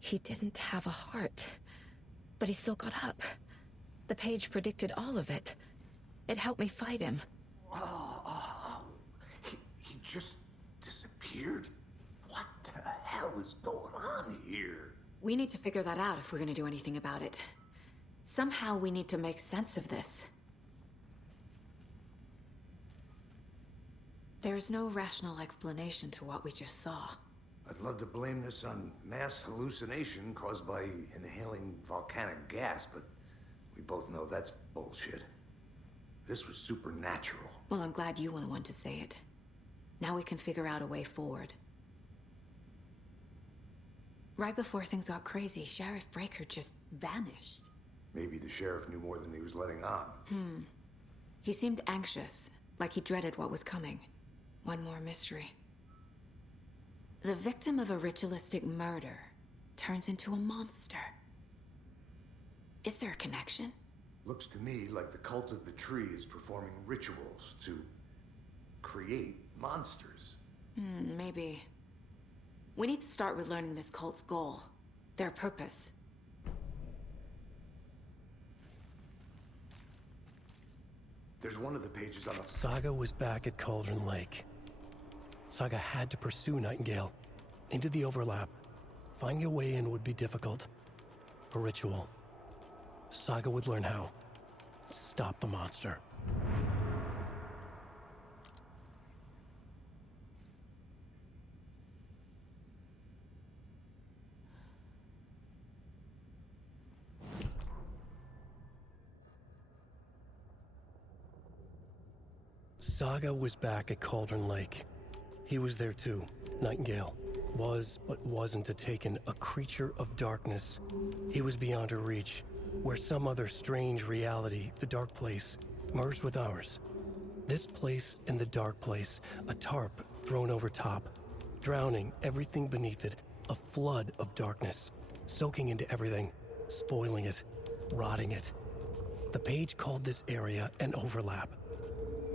He didn't have a heart, but he still got up. The page predicted all of it. It helped me fight him. He just disappeared? What the hell is going on here? We need to figure that out if we're gonna do anything about it. Somehow we need to make sense of this. There's no rational explanation to what we just saw. I'd love to blame this on mass hallucination caused by inhaling volcanic gas, but we both know that's bullshit. This was supernatural. Well, I'm glad you were the one to say it. Now we can figure out a way forward. Right before things got crazy, Sheriff Breaker just vanished. Maybe the sheriff knew more than he was letting on. He seemed anxious, like he dreaded what was coming. One more mystery. The victim of a ritualistic murder turns into a monster. Is there a connection? Looks to me like the cult of the tree is performing rituals to create monsters. Maybe. We need to start with learning this cult's goal, their purpose. There's one of the pages on the... Saga was back at Cauldron Lake. Saga had to pursue Nightingale into the overlap. Finding a way in would be difficult. A ritual. Saga would learn how. Stop the monster. Saga was back at Cauldron Lake. He was there too. Nightingale was, but wasn't a Taken, a creature of darkness. He was beyond her reach, where some other strange reality, the dark place, merged with ours. This place and the dark place, a tarp thrown over top, drowning everything beneath it, a flood of darkness, soaking into everything, spoiling it, rotting it. The page called this area an overlap.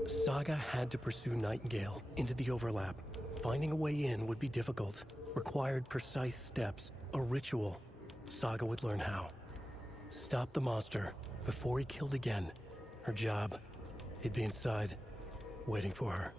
Saga had to pursue Nightingale into the overlap. Finding a way in would be difficult, required precise steps, a ritual. Saga would learn how. Stop the monster before he killed again. Her job, he'd be inside, waiting for her.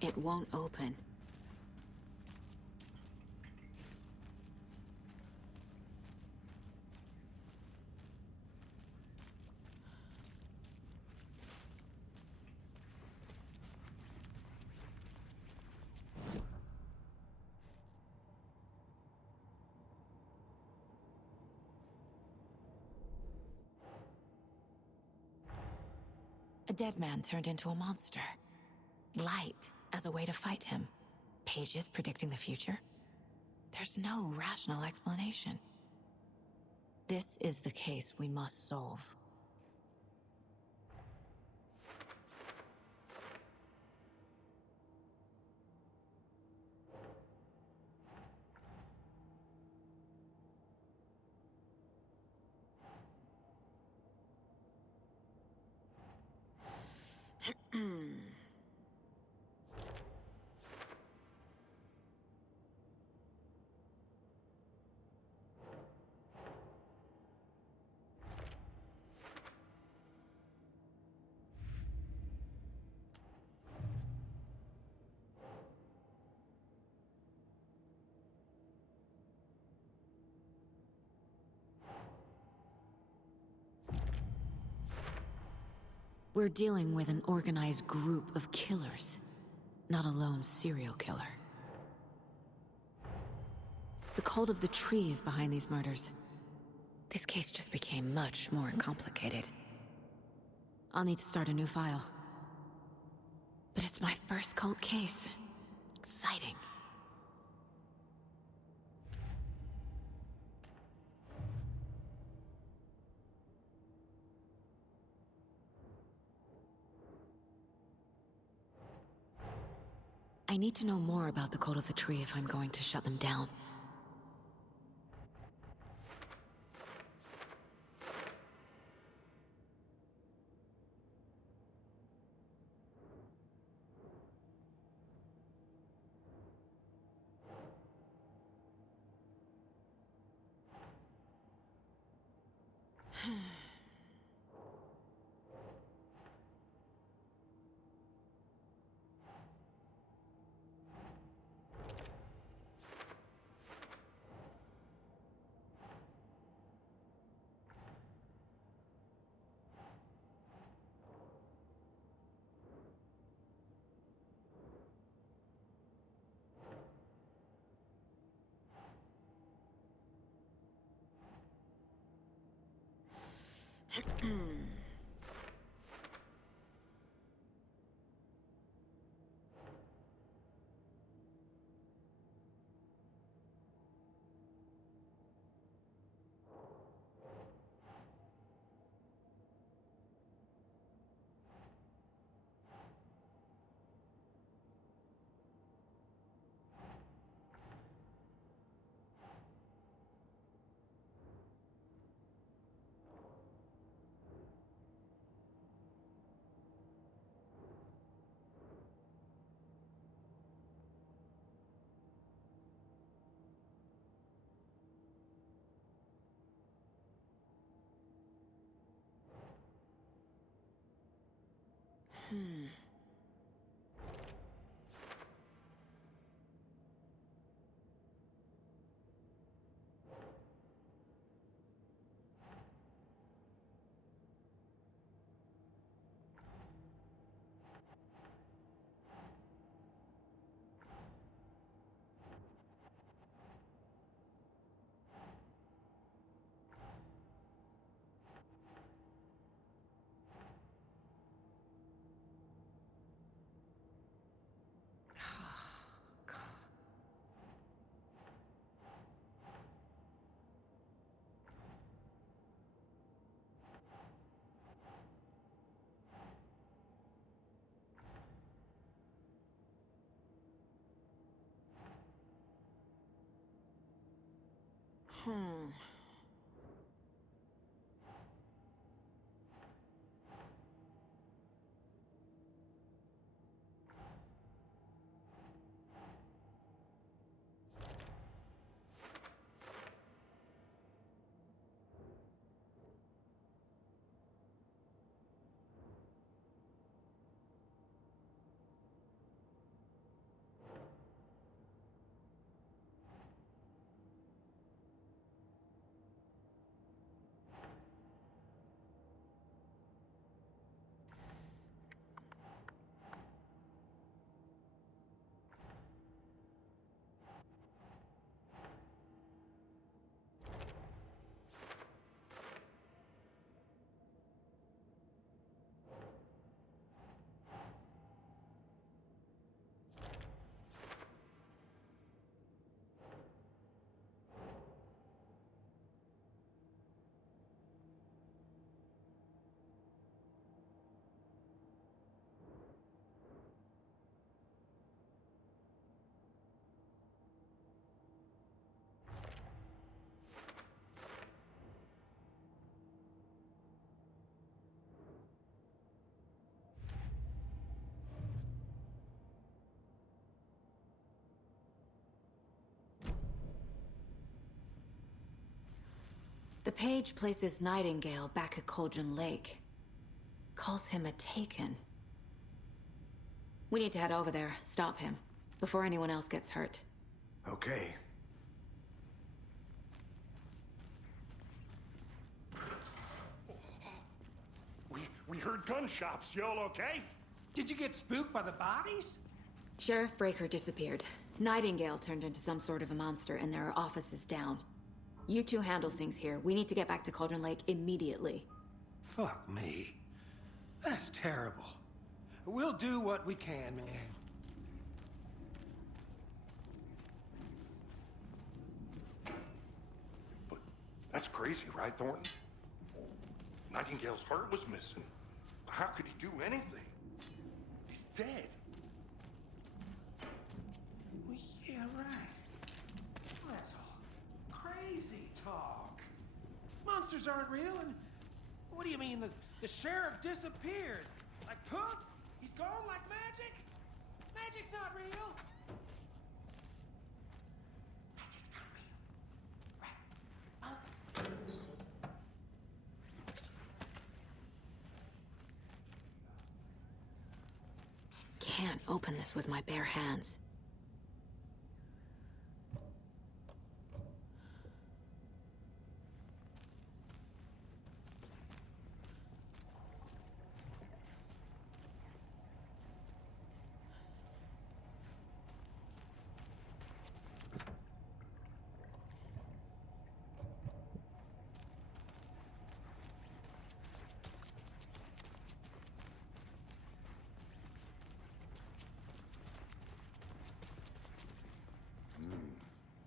It won't open. A dead man turned into a monster. Light as a way to fight him. Pages predicting the future. There's no rational explanation. This is the case we must solve. We're dealing with an organized group of killers, not a lone serial killer. The cult of the tree is behind these murders. This case just became much more complicated. I'll need to start a new file. But it's my first cult case. Exciting. I need to know more about the cult of the tree if I'm going to shut them down. The page places Nightingale back at Cauldron Lake. Calls him a Taken. We need to head over there, stop him, before anyone else gets hurt. Okay. We heard 100 gun shops. Y'all okay? Did you get spooked by the bodies? Sheriff Breaker disappeared. Nightingale turned into some sort of a monster, and there are offices down. You two handle things here. We need to get back to Cauldron Lake immediately. Fuck me. That's terrible. We'll do what we can, man. But that's crazy, right, Thornton? Nightingale's heart was missing. How could he do anything? He's dead. Well, yeah, right. Well, that's all crazy talk. Monsters aren't real, and what do you mean the sheriff disappeared? Like poof? He's gone like magic? Magic's not real. Magic's not real. Right. Can't open this with my bare hands.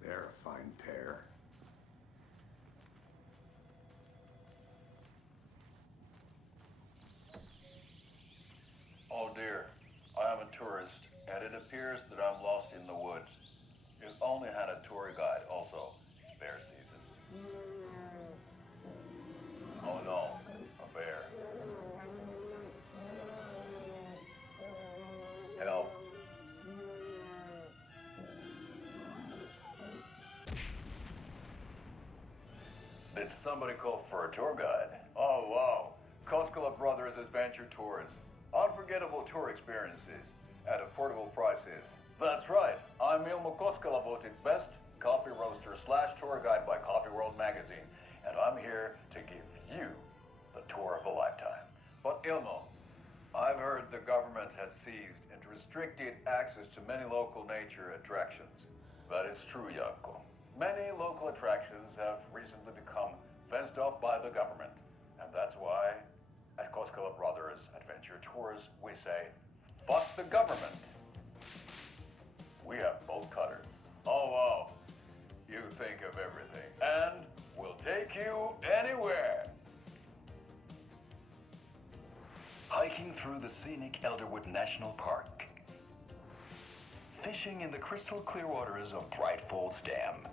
They're a fine pair. Oh dear, I am a tourist, and it appears that I'm lost in the woods. You've only had a tour guide, also. It's bear season. Oh no, a bear. Help. Did somebody call for a tour guide? Oh wow, Koskela Brothers Adventure Tours. Unforgettable tour experiences at affordable prices. That's right, I'm Ilmo Koskela, voted best coffee roaster / tour guide by Coffee World magazine, and I'm here to give you the tour of a lifetime. But Ilmo, I've heard the government has seized and restricted access to many local nature attractions. That is true, Jaakko. Many local attractions have recently become fenced off by the government, and that's why at Koskela Brothers Adventure Tours, we say, fuck the government. We have bolt cutters. Oh, wow. You think of everything. And we'll take you anywhere. Hiking through the scenic Elderwood National Park. Fishing in the crystal clear waters of Bright Falls Dam.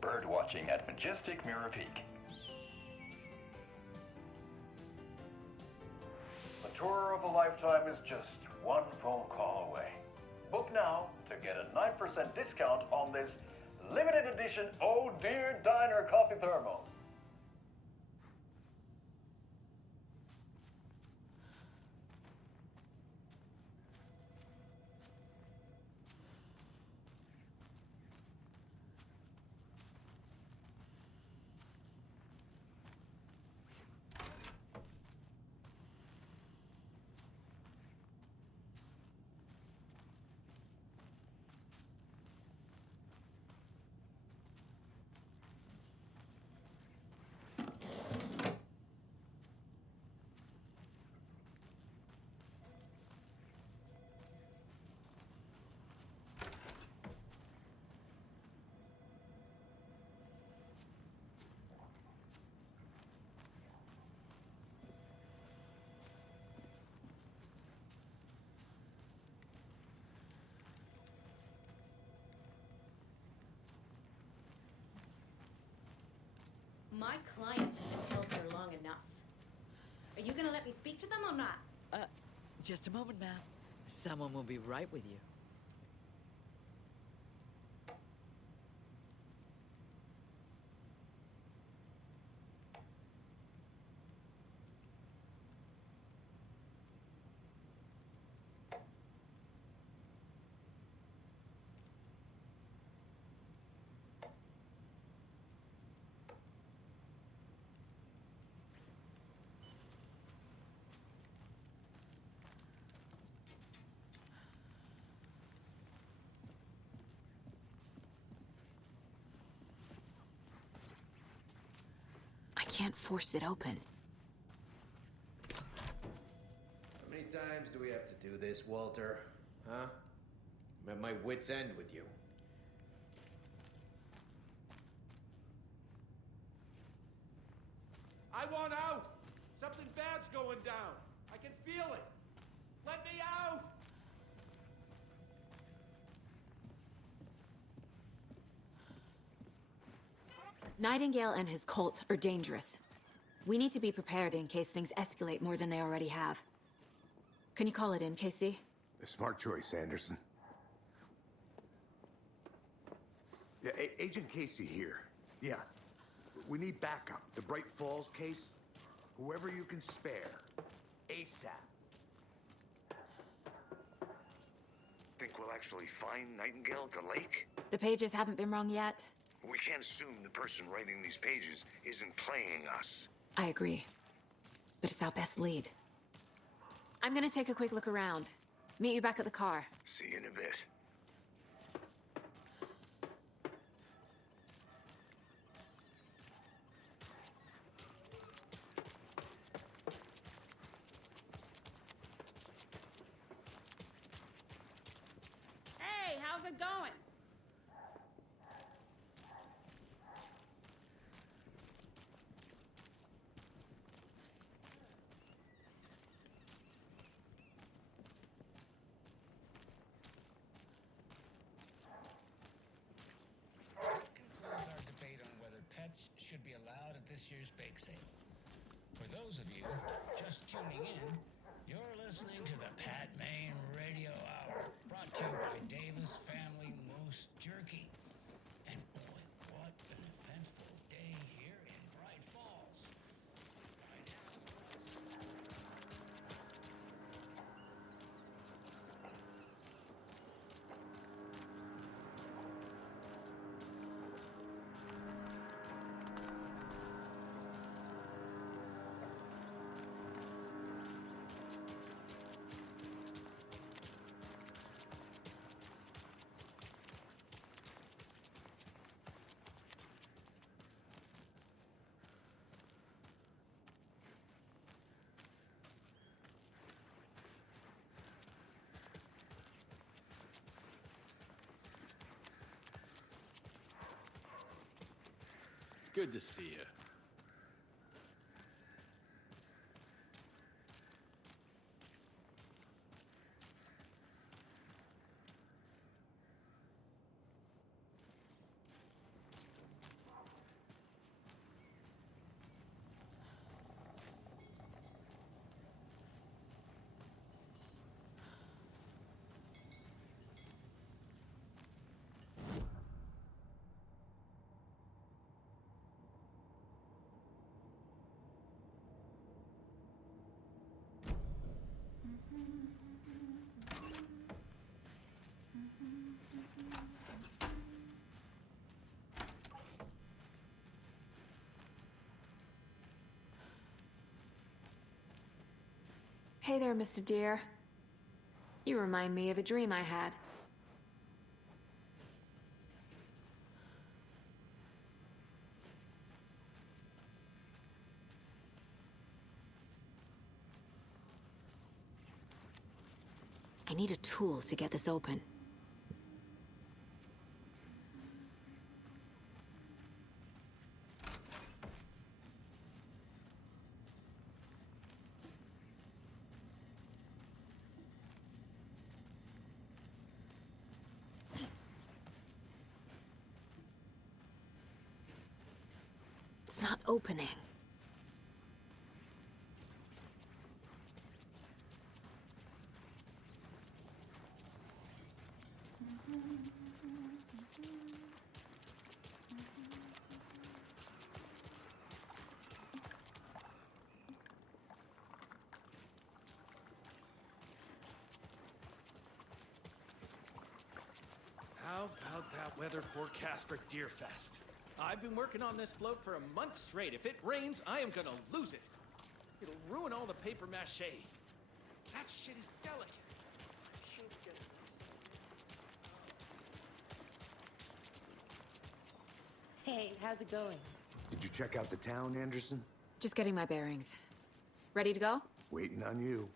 Bird watching at majestic Mirror Peak. The tour of a lifetime is just one phone call away. Book now to get a 9% discount on this limited edition Oh Dear Diner coffee thermos. My client has been held here long enough. Are you gonna let me speak to them or not? Just a moment, ma'am. Someone will be right with you. can't force it open. How many times do we have to do this, Walter? Huh? I'm at my wit's end with you. I want out! Something bad's going down. I can feel it. Let me out! Nightingale and his cult are dangerous. We need to be prepared in case things escalate more than they already have. Can you call it in, Casey? A smart choice, Anderson. Yeah, Agent Casey here. Yeah. We need backup. The Bright Falls case. Whoever you can spare. ASAP. Think we'll actually find Nightingale at the lake? The pages haven't been rung yet. We can't assume the person writing these pages isn't playing us. I agree. But it's our best lead. I'm gonna take a quick look around. Meet you back at the car. See you in a bit. Hey, how's it going? Should be allowed at this year's bake sale. For those of you just tuning in, you're listening to the Pat Maine Radio Hour, brought to you by Davis Family Moose Jerky. And boy, what an eventful day here in Bright Falls. Right now. Good to see you. Hey there, Mr. Deer. You remind me of a dream I had. I need a tool to get this open. It's not opening. How about that weather forecast for Deerfest? I've been working on this float for a month straight. If it rains, I am gonna lose it. It'll ruin all the paper mache. That shit is delicate. Hey, how's it going? Did you check out the town, Anderson? Just getting my bearings. Ready to go? Waiting on you.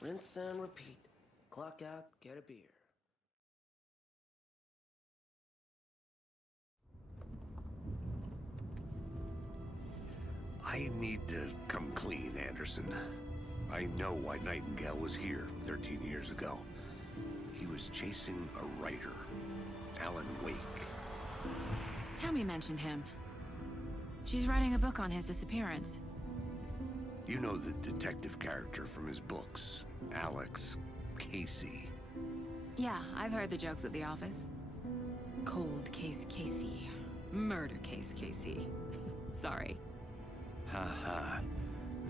Rinse and repeat. Clock out, get a beer. I need to come clean, Anderson. I know why Nightingale was here 13 years ago. He was chasing a writer, Alan Wake. Tammy mentioned him. She's writing a book on his disappearance. You know the detective character from his books, Alex Casey. Yeah, I've heard the jokes at the office. Cold case Casey. Murder case Casey. Sorry. Ha.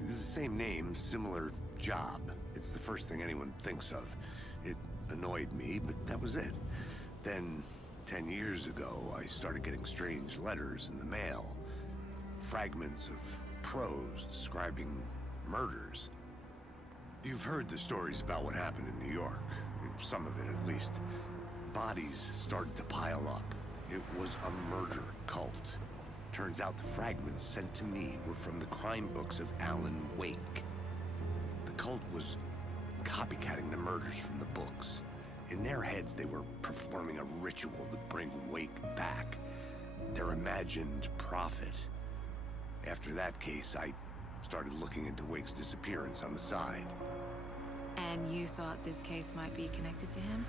It's the same name, similar job. It's the first thing anyone thinks of. It annoyed me, but that was it. Then, 10 years ago, I started getting strange letters in the mail. Fragments of prose describing murders. You've heard the stories about what happened in New York. Some of it, at least. Bodies started to pile up. It was a murder cult. Turns out the fragments sent to me were from the crime books of Alan Wake. The cult was copycatting the murders from the books. In their heads, they were performing a ritual to bring Wake back. Their imagined prophet. After that case, I started looking into Wake's disappearance on the side. And you thought this case might be connected to him?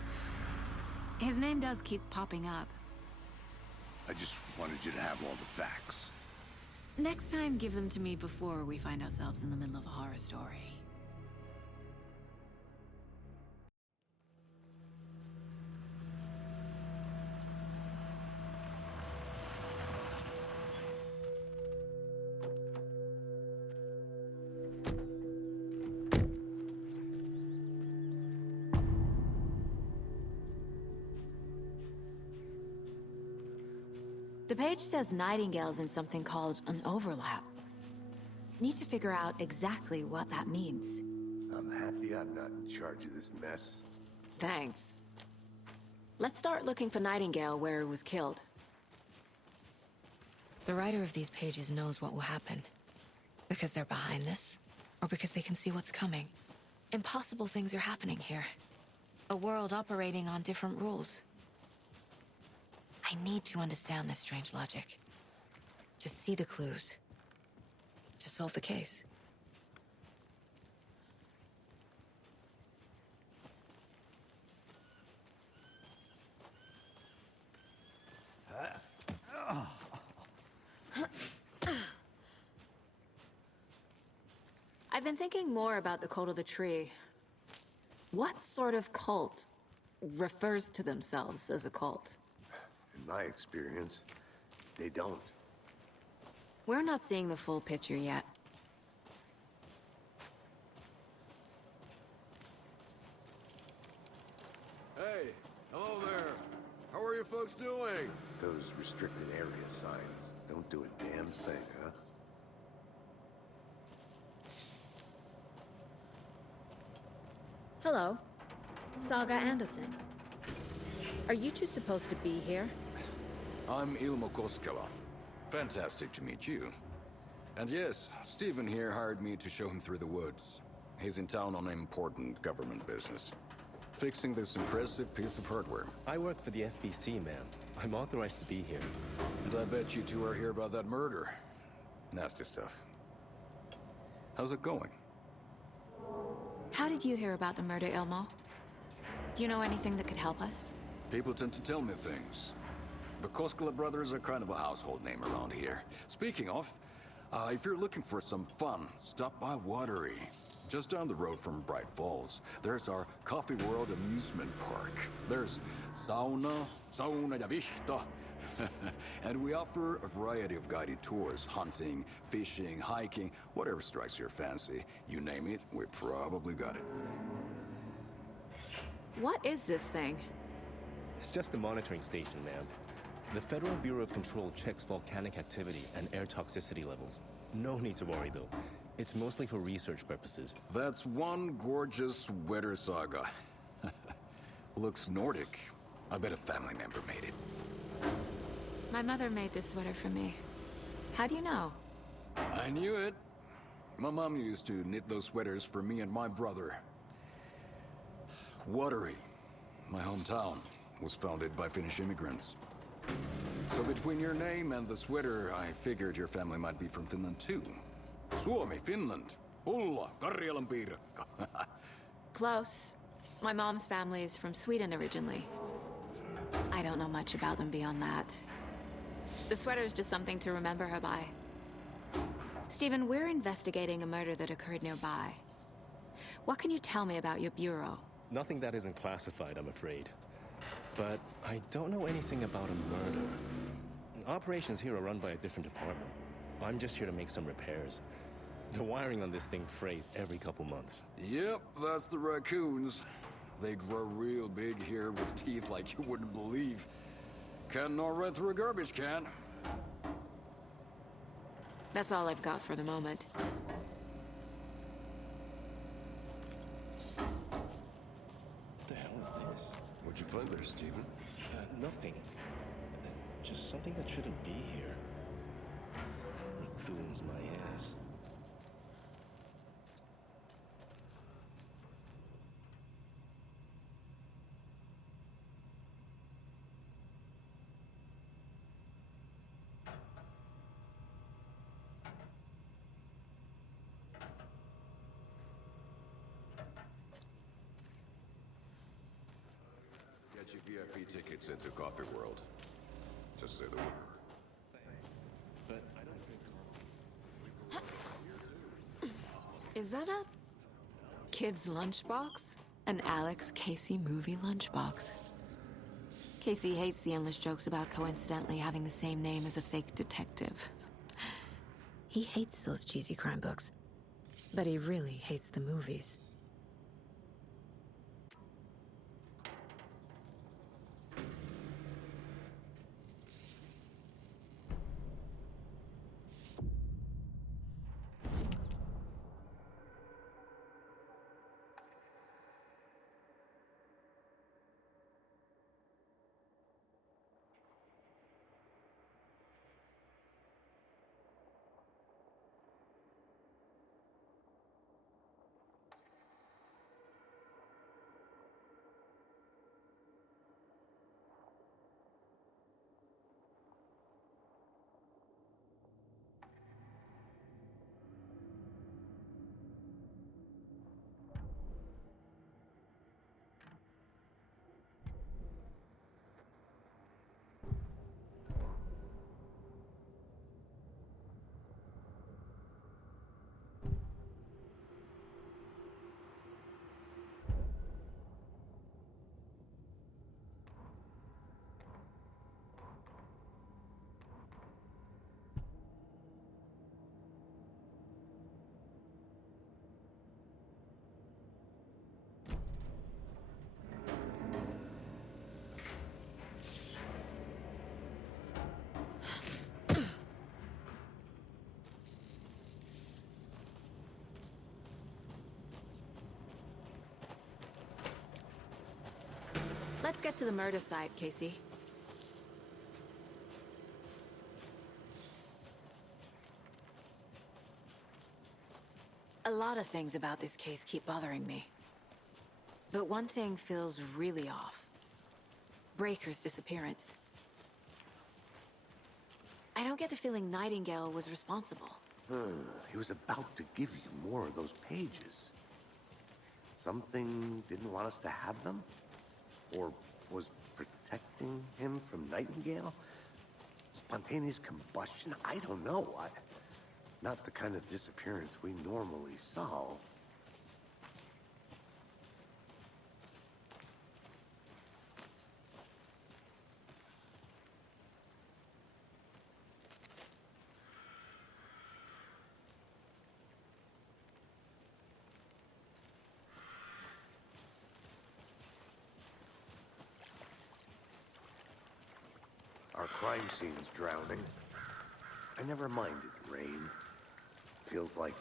His name does keep popping up. I just wanted you to have all the facts. Next time, give them to me before we find ourselves in the middle of a horror story. The page says Nightingale's in something called an overlap. Need to figure out exactly what that means. I'm happy I'm not in charge of this mess. Thanks. Let's start looking for Nightingale where he was killed. The writer of these pages knows what will happen. Because they're behind this, or because they can see what's coming. Impossible things are happening here. A world operating on different rules. I need to understand this strange logic. To see the clues. To solve the case. I've been thinking more about the cult of the tree. What sort of cult refers to themselves as a cult? In my experience, they don't. We're not seeing the full picture yet. Hey, hello there. How are you folks doing? Those restricted area signs don't do a damn thing, huh? Hello. Saga Anderson. Are you two supposed to be here? I'm Ilmo Koskela. Fantastic to meet you. And yes, Stephen here hired me to show him through the woods. He's in town on important government business. Fixing this impressive piece of hardware. I work for the FBC, ma'am. I'm authorized to be here. And I bet you two are here about that murder. Nasty stuff. How's it going? How did you hear about the murder, Ilmo? Do you know anything that could help us? People tend to tell me things. The Koskela brothers are kind of a household name around here. Speaking of, if you're looking for some fun, stop by Watery. Just down the road from Bright Falls, there's our Coffee World amusement park. There's sauna ja vihta. And we offer a variety of guided tours, hunting, fishing, hiking, whatever strikes your fancy. You name it, we probably got it. What is this thing? It's just a monitoring station, ma'am. The Federal Bureau of Control checks volcanic activity and air toxicity levels. No need to worry, though. It's mostly for research purposes. That's one gorgeous weather saga. Looks Nordic. I bet a family member made it. My mother made this sweater for me. How do you know? I knew it. My mom used to knit those sweaters for me and my brother. Watery, my hometown, was founded by Finnish immigrants. So between your name and the sweater, I figured your family might be from Finland too. Suomi, Finland. Pulla, Karjalan piirakka. Close. My mom's family is from Sweden originally. I don't know much about them beyond that. The sweater is just something to remember her by. Stephen, we're investigating a murder that occurred nearby. What can you tell me about your bureau? Nothing that isn't classified, I'm afraid. But I don't know anything about a murder. Operations here are run by a different department. I'm just here to make some repairs. The wiring on this thing frays every couple months. Yep, that's the raccoons. They grow real big here with teeth like you wouldn't believe. Can't gnaw right through a garbage can. That's all I've got for the moment. What the hell is this? What'd you find there, Stephen? Nothing. Just something that shouldn't be here. Raccoons, my ass. Get your VIP tickets into Coffee World. Just say the word. But I don't drink coffee. Is that a kid's lunchbox? An Alex Casey movie lunchbox. Casey hates the endless jokes about coincidentally having the same name as a fake detective. He hates those cheesy crime books, but he really hates the movies. Let's get to the murder site, Casey. A lot of things about this case keep bothering me. But one thing feels really off. Breaker's disappearance. I don't get the feeling Nightingale was responsible. He was about to give you more of those pages. Something didn't want us to have them? Or was protecting him from Nightingale? Spontaneous combustion? I don't know. Not the kind of disappearance we normally solve. Our crime scene's drowning. I never minded rain. Feels like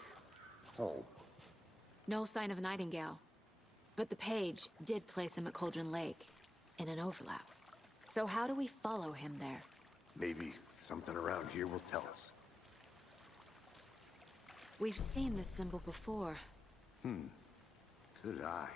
home. No sign of Nightingale. But the page did place him at Cauldron Lake, in an overlap. So how do we follow him there? Maybe something around here will tell us. We've seen this symbol before. Good eye.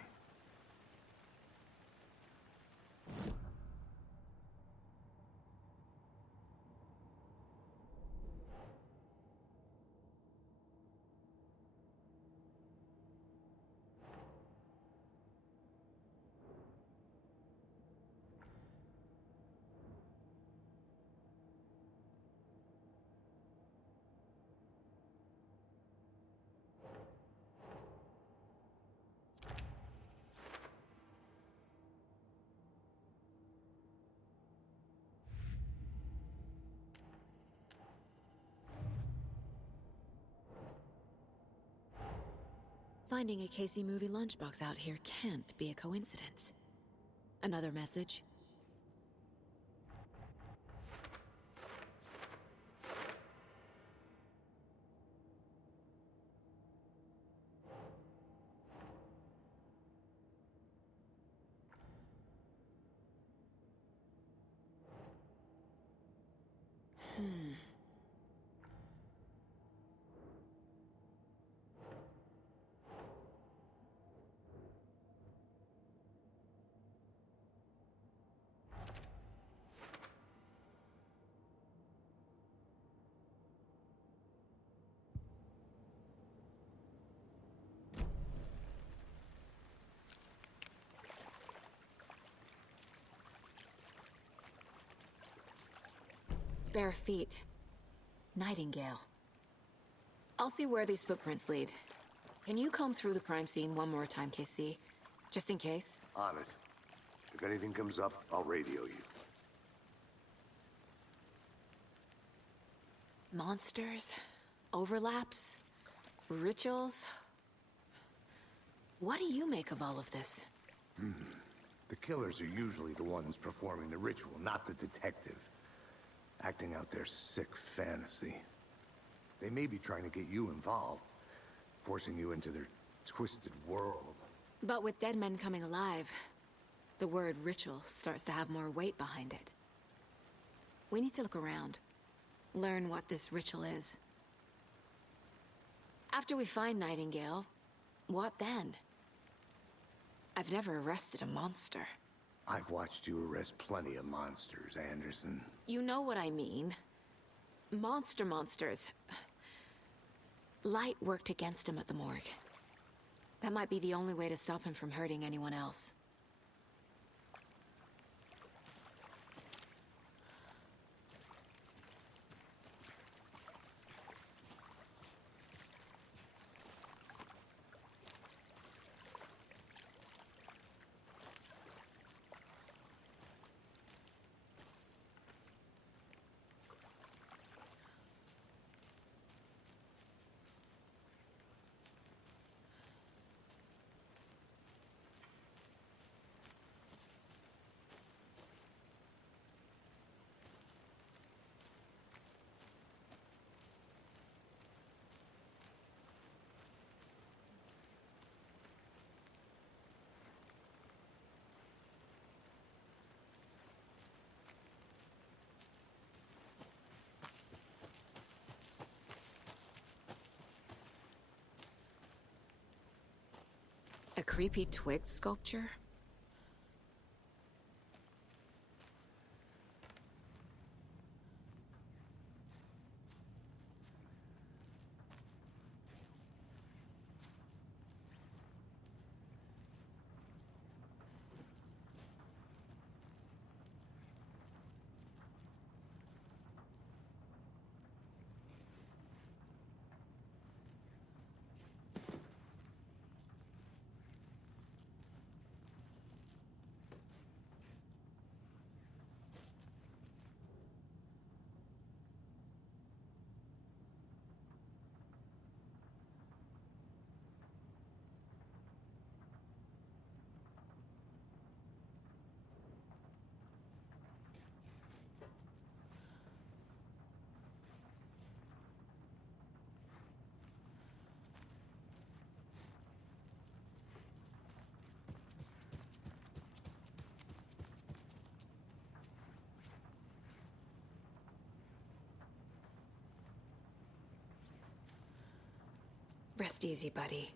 Finding a Casey movie lunchbox out here can't be a coincidence. Another message? Bare feet. Nightingale. I'll see where these footprints lead. Can you comb through the crime scene one more time, KC? Just in case? On it. If anything comes up, I'll radio you. Monsters? Overlaps? Rituals? What do you make of all of this? The killers are usually the ones performing the ritual, not the detective. Acting out their sick fantasy. They may be trying to get you involved, forcing you into their twisted world. But with dead men coming alive, the word ritual starts to have more weight behind it. We need to look around, learn what this ritual is. After we find Nightingale, what then? I've never arrested a monster. I've watched you arrest plenty of monsters, Anderson. You know what I mean. Monsters. Light worked against him at the morgue. That might be the only way to stop him from hurting anyone else. A creepy twig sculpture? Rest easy, buddy.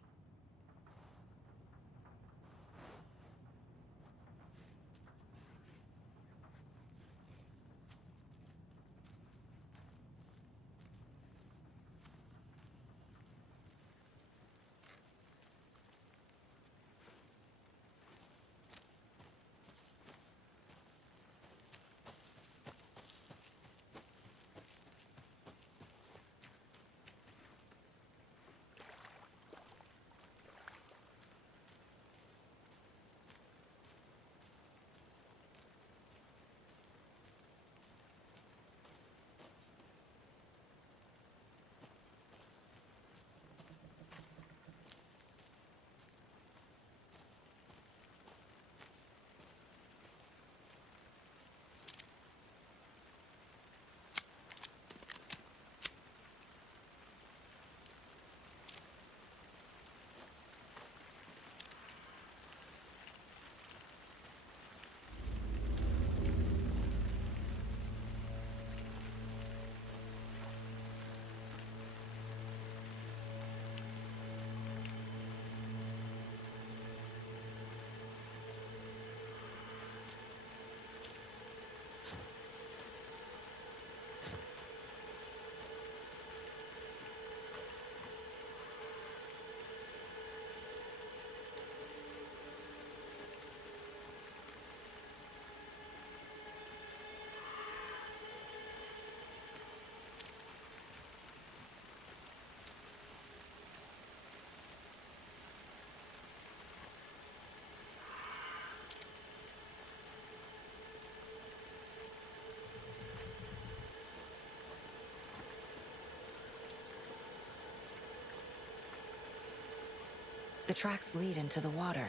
The tracks lead into the water.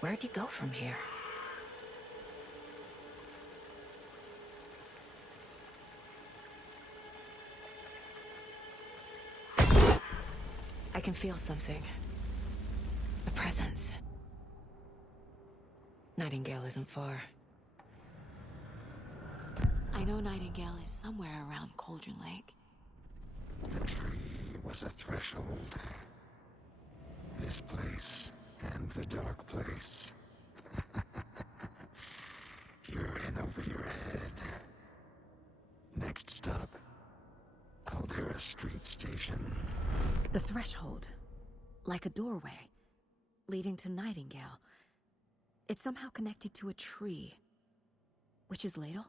Where'd you go from here? I can feel something. A presence. Nightingale isn't far. I know Nightingale is somewhere around Cauldron Lake. The tree was a threshold. This place and the dark place. You're in over your head. Next stop, Caldera Street Station. The threshold. Like a doorway. Leading to Nightingale. It's somehow connected to a tree. Witch's Ladle?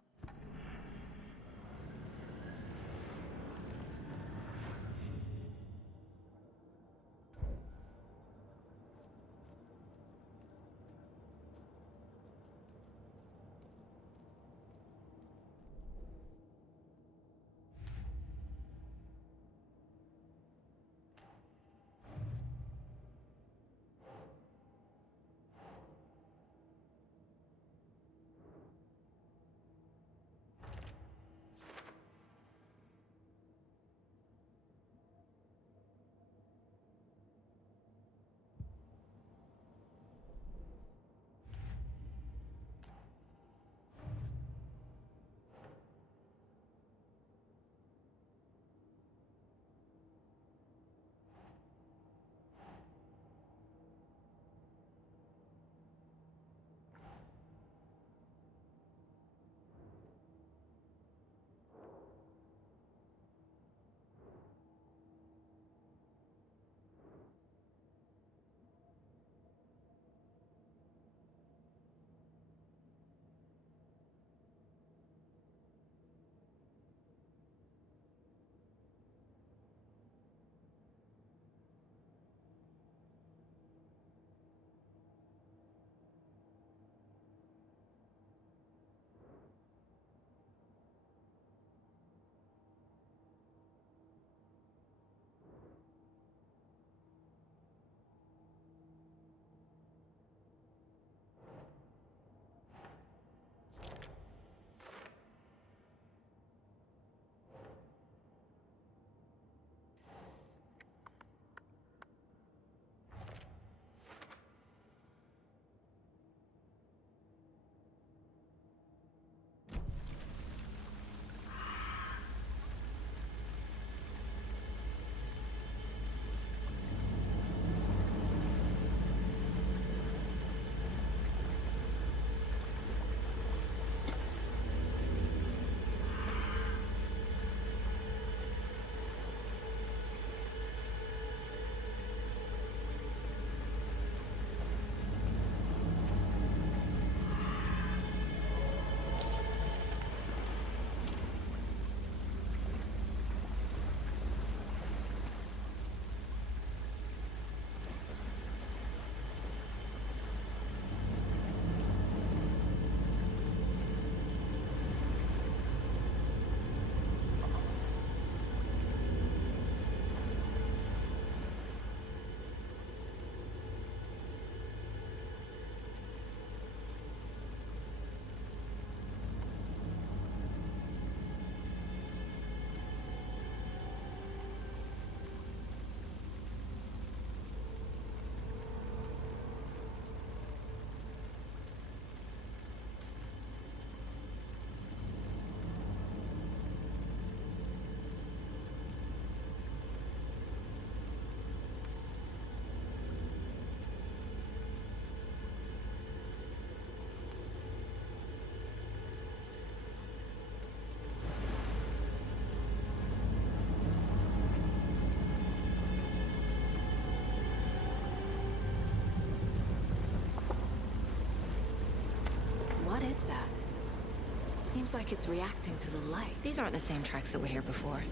seems like it's reacting to the light. These aren't the same tracks that were here before.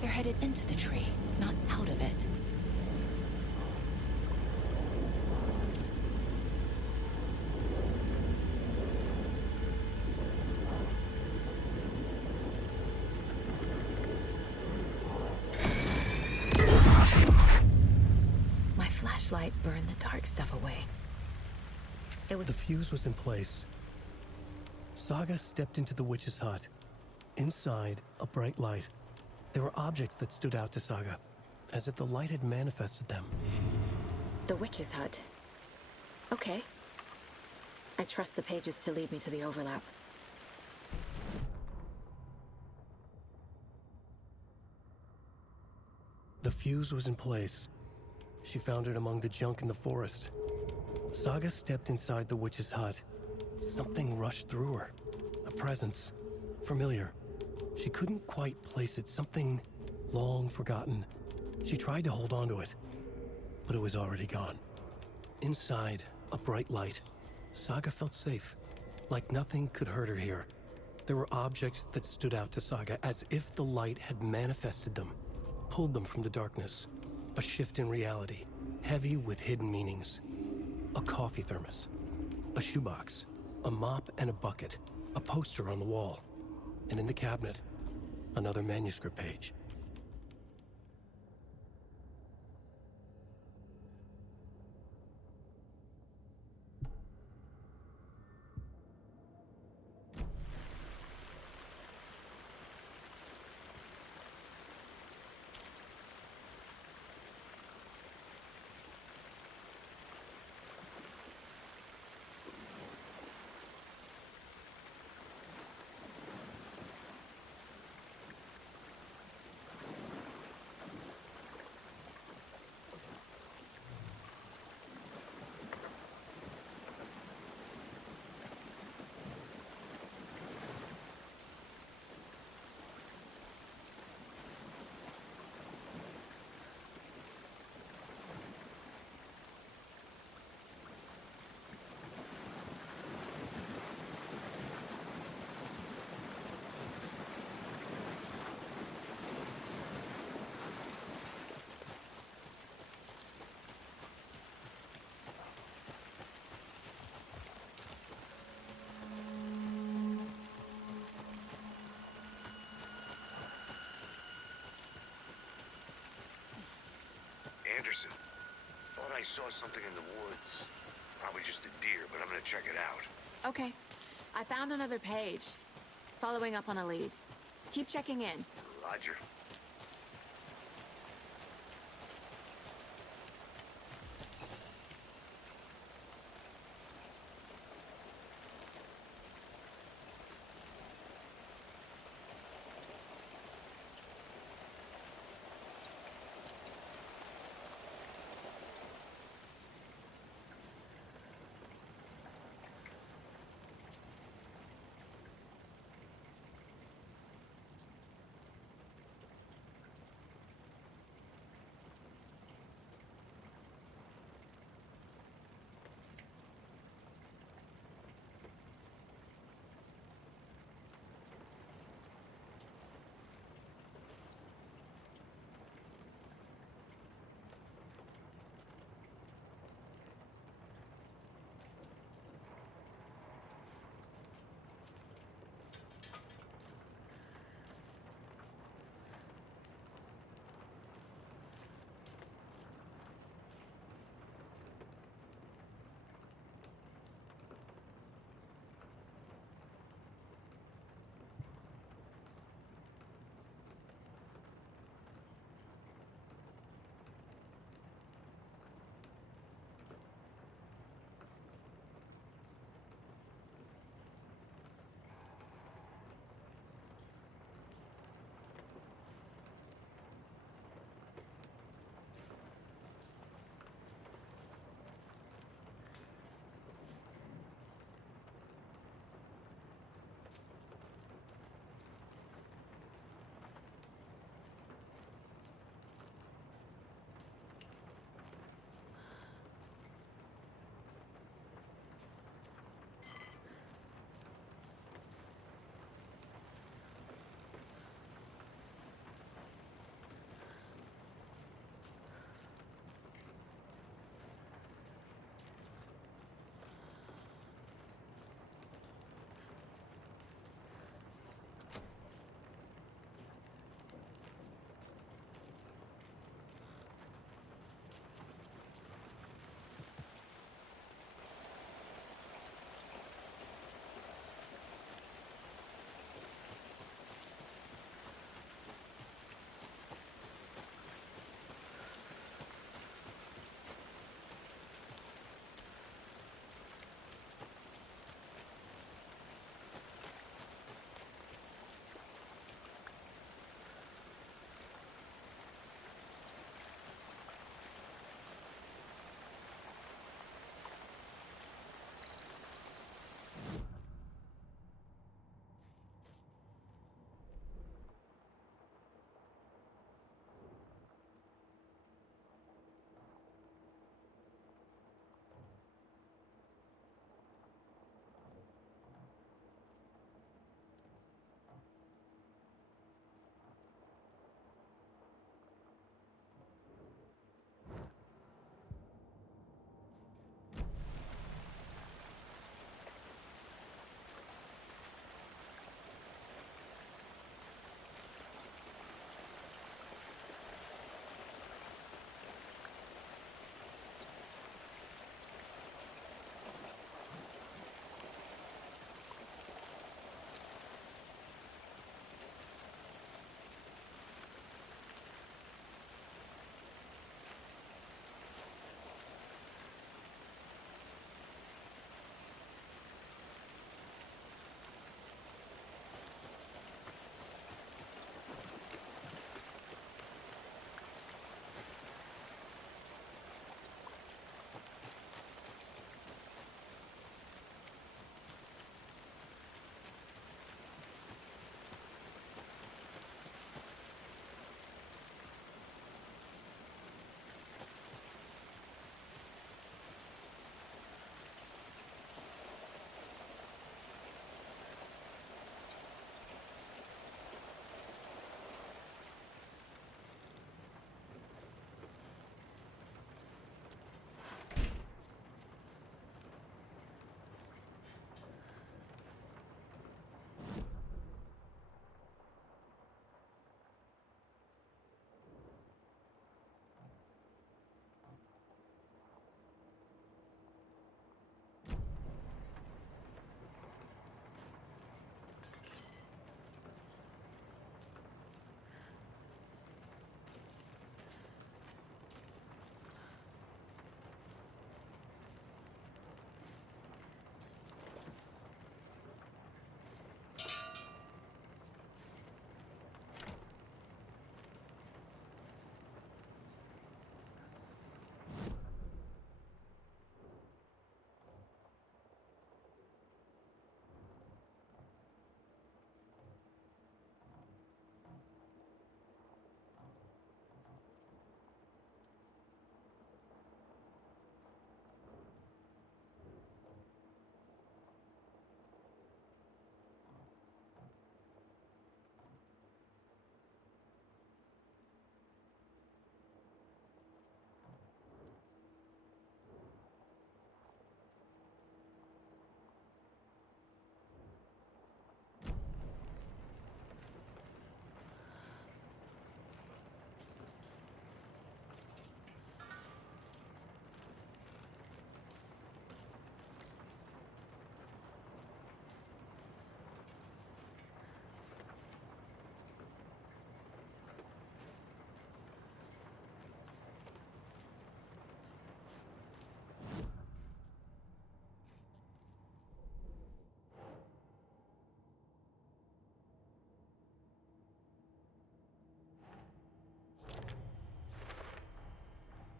They're headed into the tree, not out of it. My flashlight burned the dark stuff away. The fuse was in place. Saga stepped into the witch's hut. Inside, a bright light. There were objects that stood out to Saga, as if the light had manifested them. The witch's hut. Okay. I trust the pages to lead me to the overlap. The fuse was in place. She found it among the junk in the forest. Saga stepped inside the witch's hut. Something rushed through her. A presence. Familiar. She couldn't quite place it. Something long forgotten. She tried to hold on to it, but it was already gone. Inside, a bright light. Saga felt safe. Like nothing could hurt her here. There were objects that stood out to Saga as if the light had manifested them, pulled them from the darkness. A shift in reality, heavy with hidden meanings. A coffee thermos, a shoebox, a mop and a bucket, a poster on the wall, and in the cabinet, another manuscript page. Anderson, thought I saw something in the woods. Probably just a deer, but I'm gonna check it out. Okay. I found another page. Following up on a lead. Keep checking in. Roger.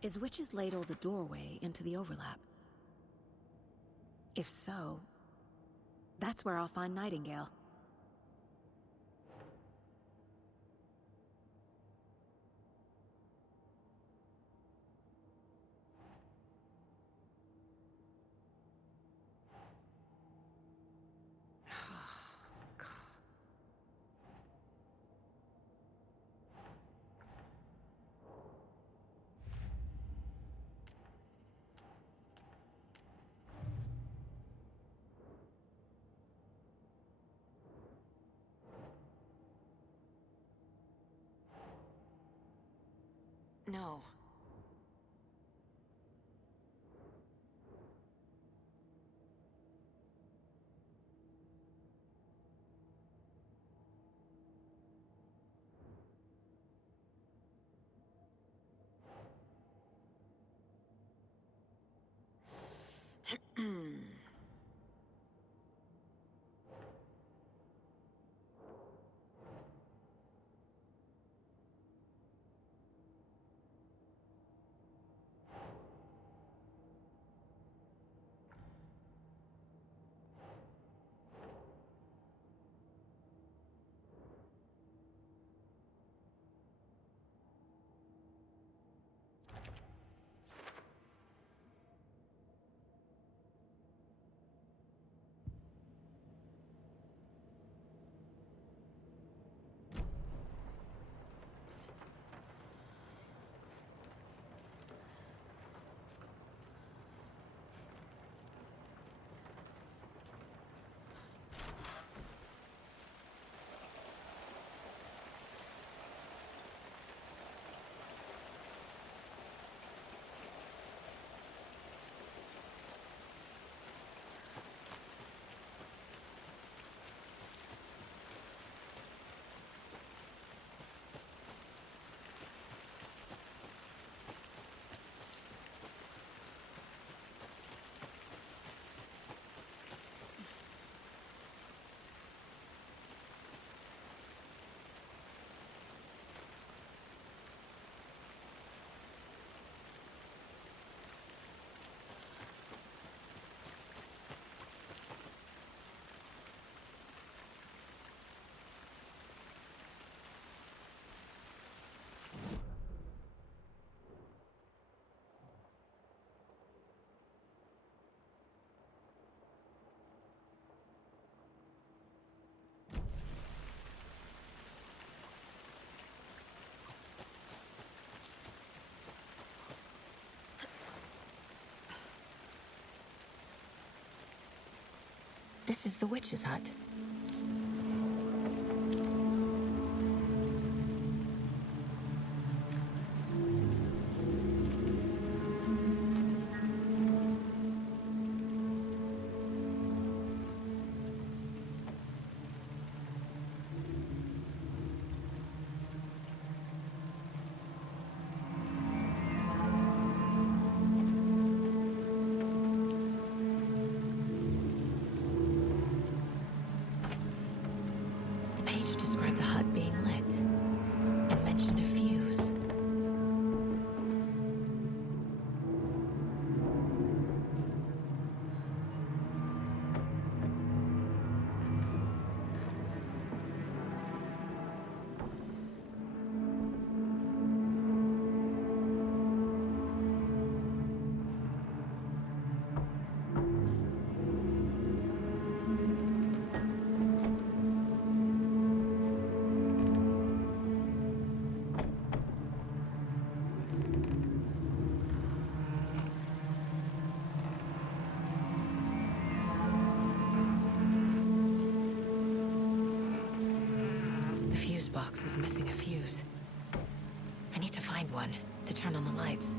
Is Witch's Ladle the doorway into the overlap? If so, that's where I'll find Nightingale. No. This is the witch's hut. Described the hut being lit and mentioned a fuse. Box is missing a fuse. I need to find one to turn on the lights.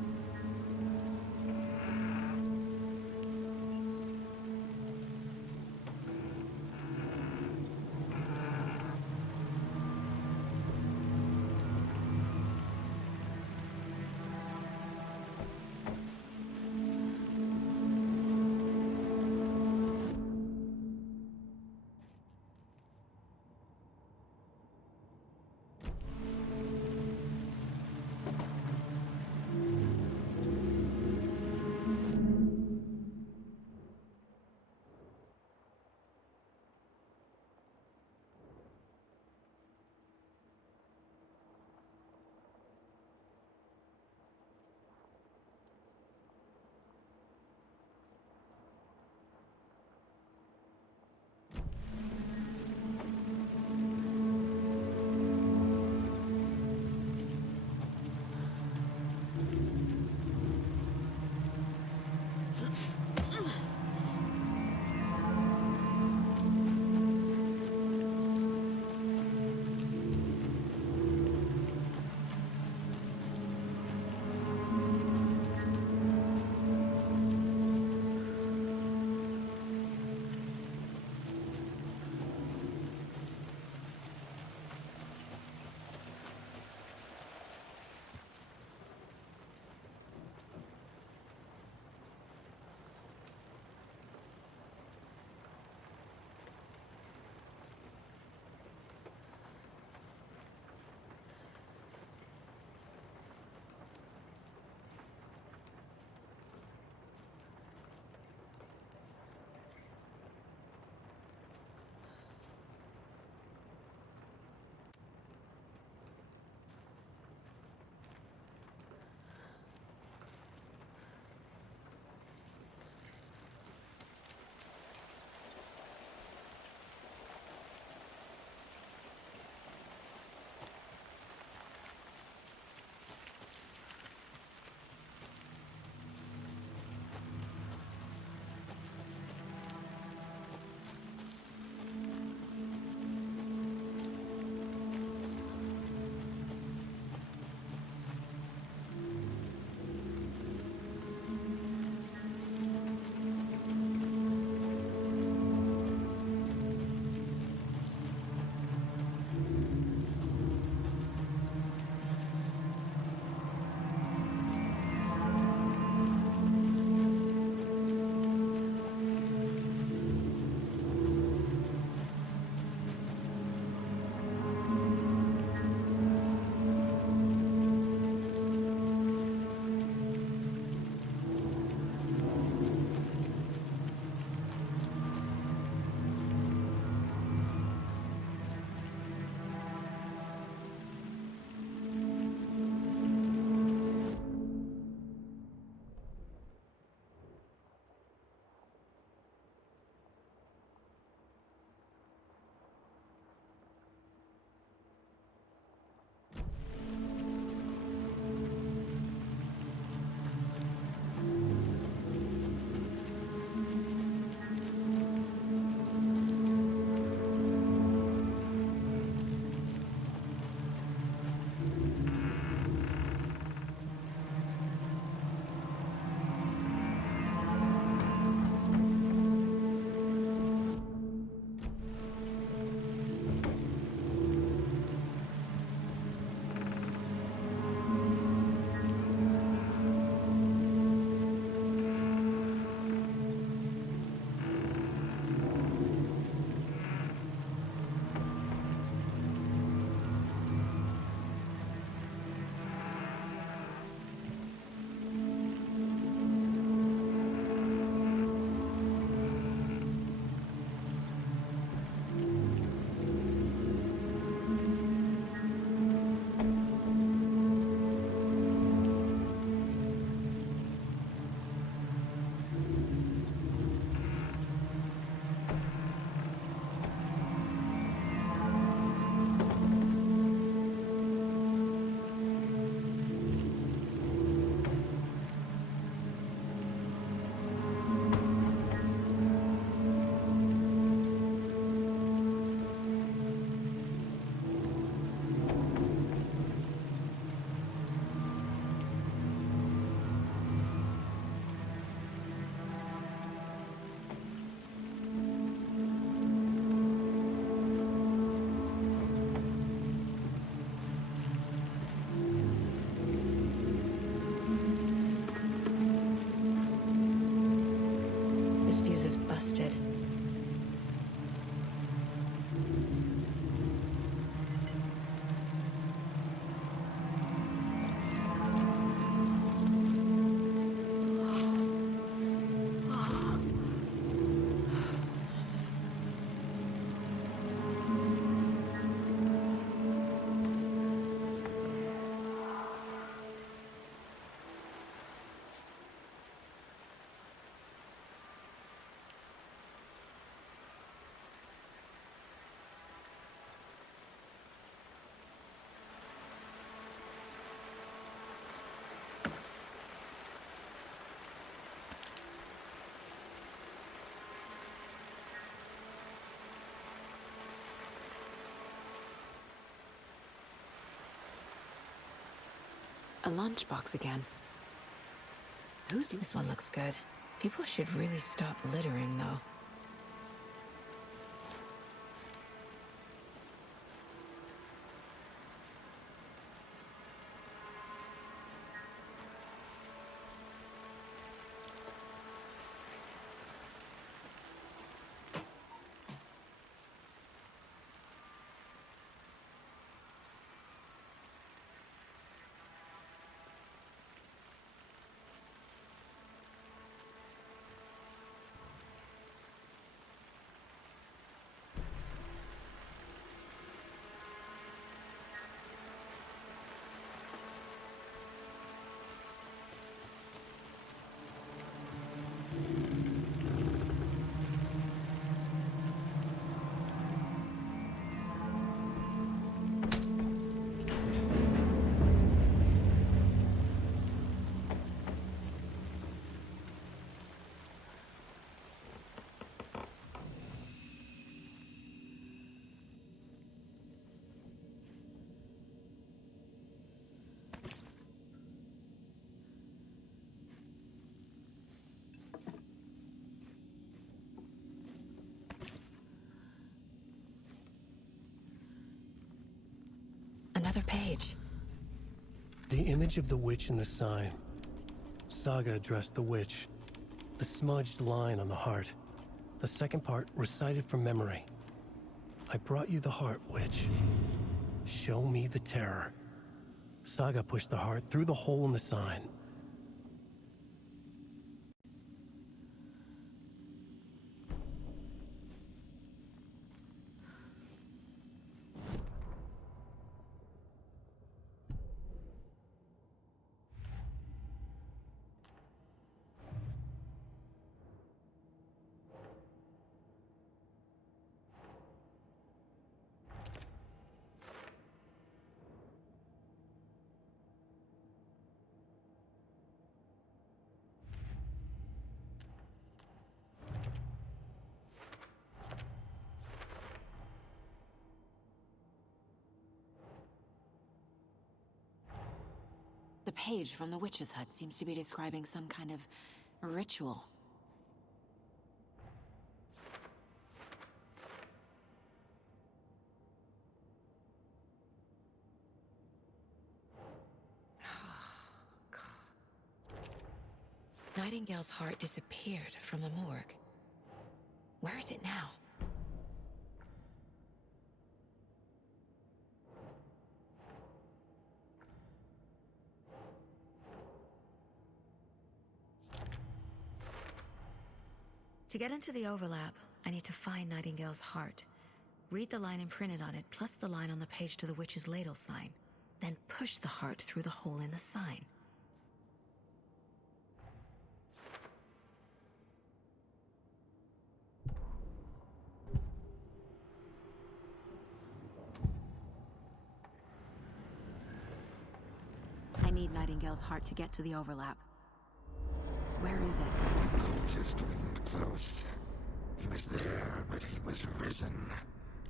A lunchbox again. This one looks good. People should really stop littering, though. Another page. The image of the witch in the sign. Saga addressed the witch. The smudged line on the heart. The second part recited from memory. I brought you the heart, witch. Show me the terror. Saga pushed the heart through the hole in the sign. The page from the witch's hut seems to be describing some kind of ritual. Nightingale's heart disappeared from the morgue. Where is it now? To get into the overlap, I need to find Nightingale's heart. Read the line imprinted on it, plus the line on the page to the witch's ladle sign. Then push the heart through the hole in the sign. I need Nightingale's heart to get to the overlap. Where is it? The cultist leaned close. He was there, but he was risen.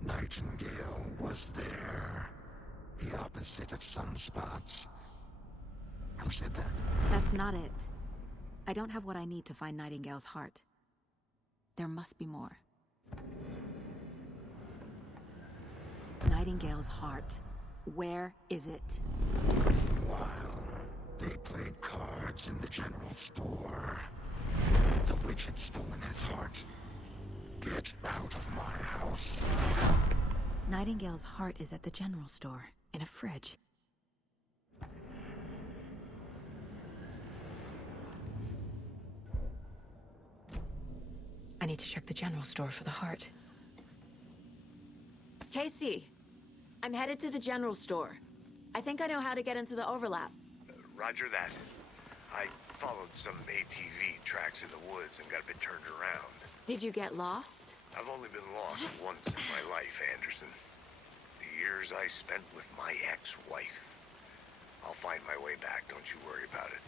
Nightingale was there. The opposite of sunspots. Who said that? That's not it. I don't have what I need to find Nightingale's heart. There must be more. Nightingale's heart. Where is it? For a while, they played cards in the general store. The witch had stolen his heart. Get out of my house. Nightingale's heart is at the general store, in a fridge. I need to check the general store for the heart. Casey, I'm headed to the general store. I think I know how to get into the overlap. Roger that. I followed some ATV tracks in the woods and got a bit turned around. Did you get lost? I've only been lost once in my life, Anderson. The years I spent with my ex-wife. I'll find my way back, don't you worry about it.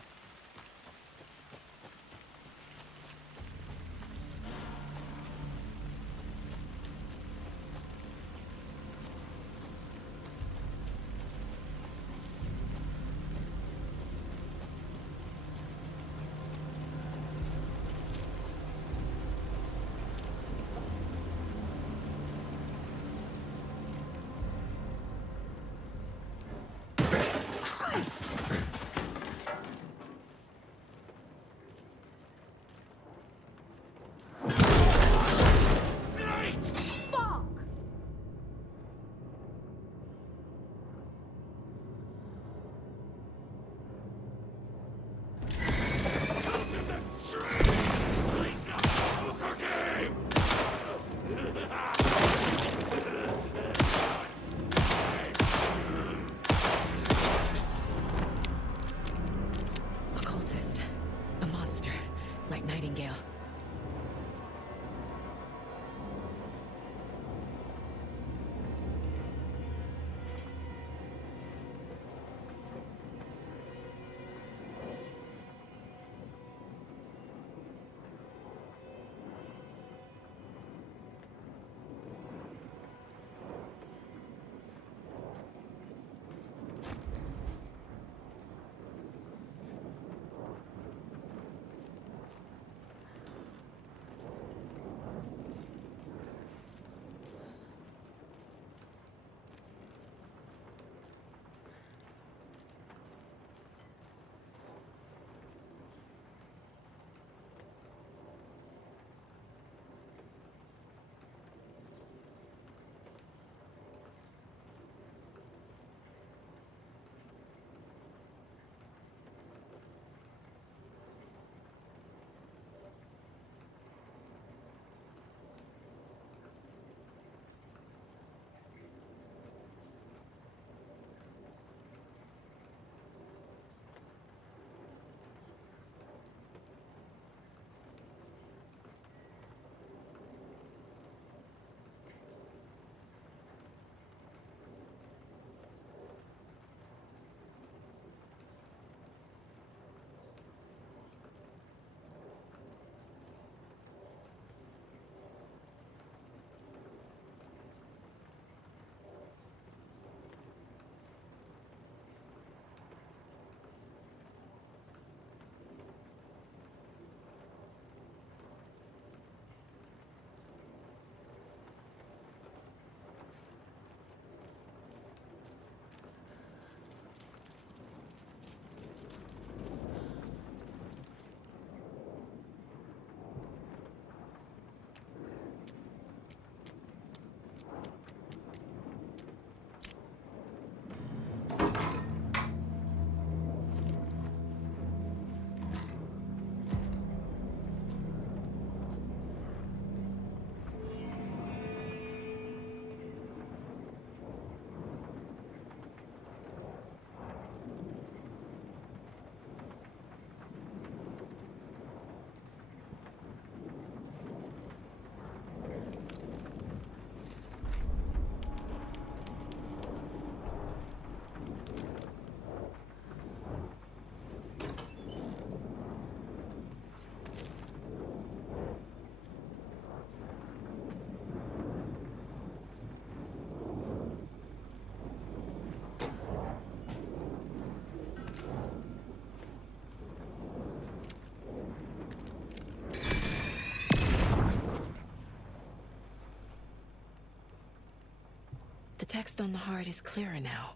text on the heart is clearer now.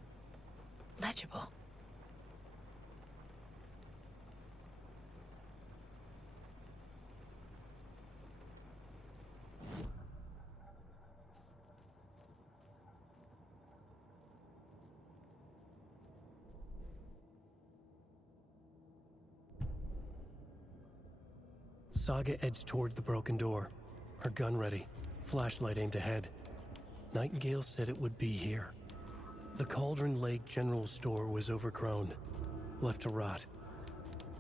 Legible. Saga edged toward the broken door, her gun ready, flashlight aimed ahead. Nightingale said it would be here. The Cauldron Lake General Store was overgrown, left to rot.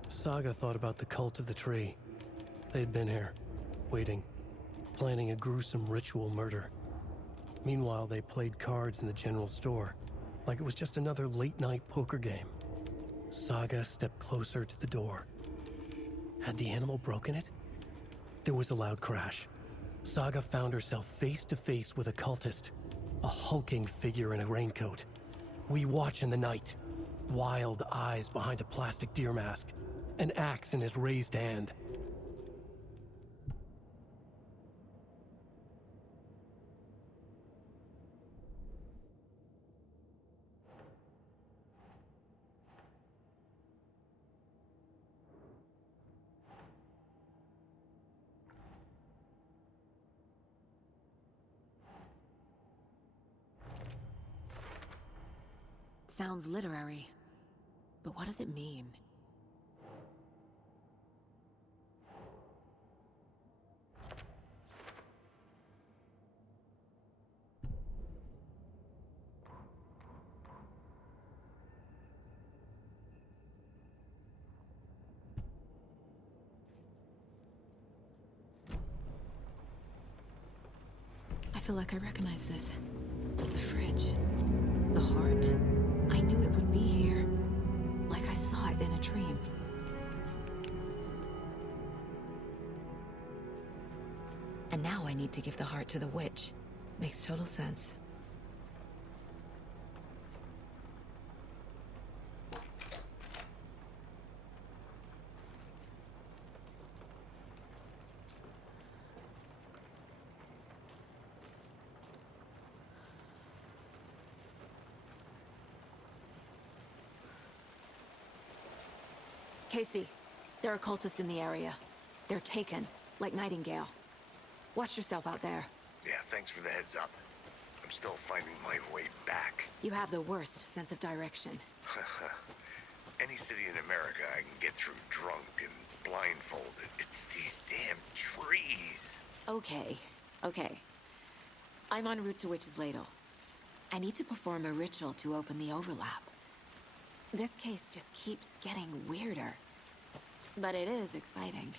Saga thought about the cult of the tree. They had been here, waiting, planning a gruesome ritual murder. Meanwhile, they played cards in the general store, like it was just another late-night poker game. Saga stepped closer to the door. Had the animal broken it? There was a loud crash. Saga found herself face to face with a cultist, a hulking figure in a raincoat. We watch in the night. Wild eyes behind a plastic deer mask, an axe in his raised hand. Sounds literary, but what does it mean? I feel like I recognize this. The fridge. The heart. I knew it would be here. Like I saw it in a dream. And now I need to give the heart to the witch. Makes total sense. Casey, there are cultists in the area. They're taken, like Nightingale. Watch yourself out there. Yeah, thanks for the heads up. I'm still finding my way back. You have the worst sense of direction. Any city in America I can get through drunk and blindfolded. It's these damn trees. Okay. I'm en route to Witch's Ladle. I need to perform a ritual to open the overlap. This case just keeps getting weirder. But it is exciting.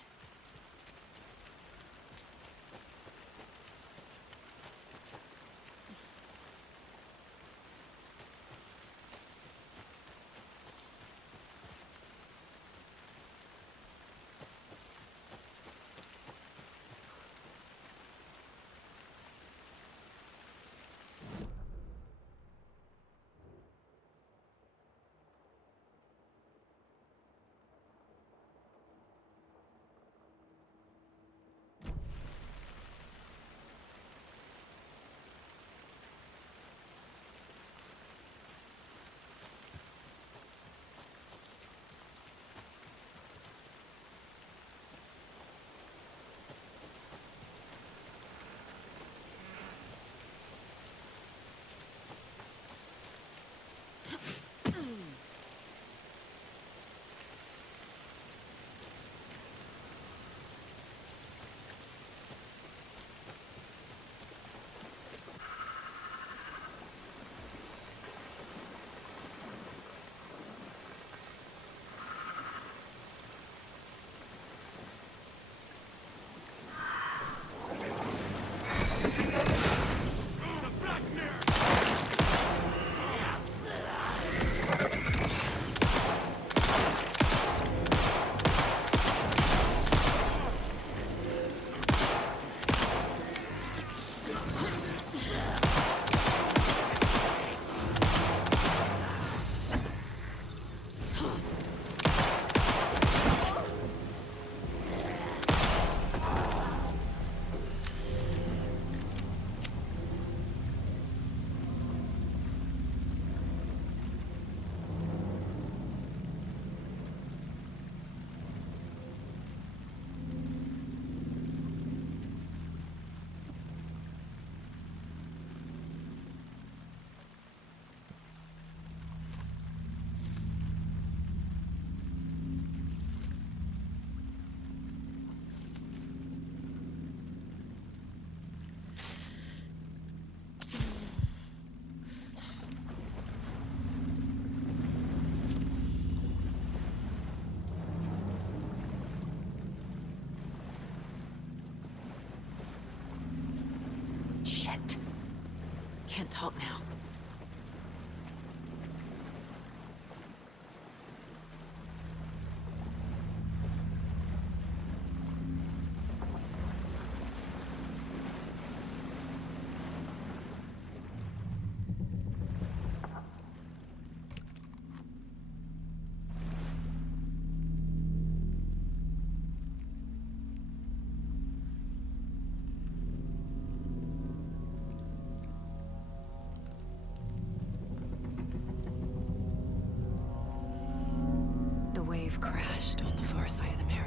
have crashed on the far side of the mirror.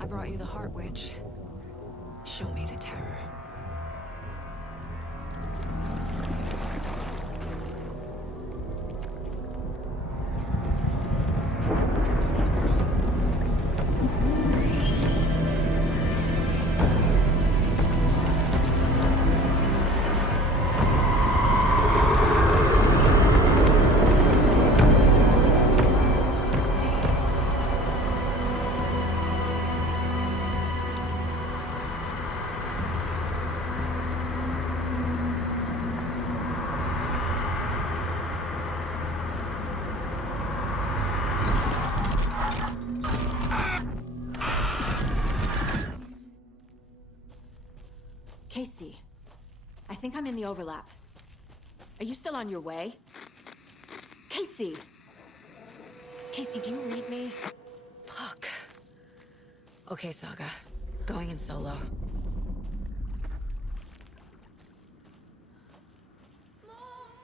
I brought you the Heart Witch. Show me the terror. Casey, I think I'm in the overlap. Are you still on your way? Casey! Casey, do you read me? Fuck. Okay, Saga. Going in solo.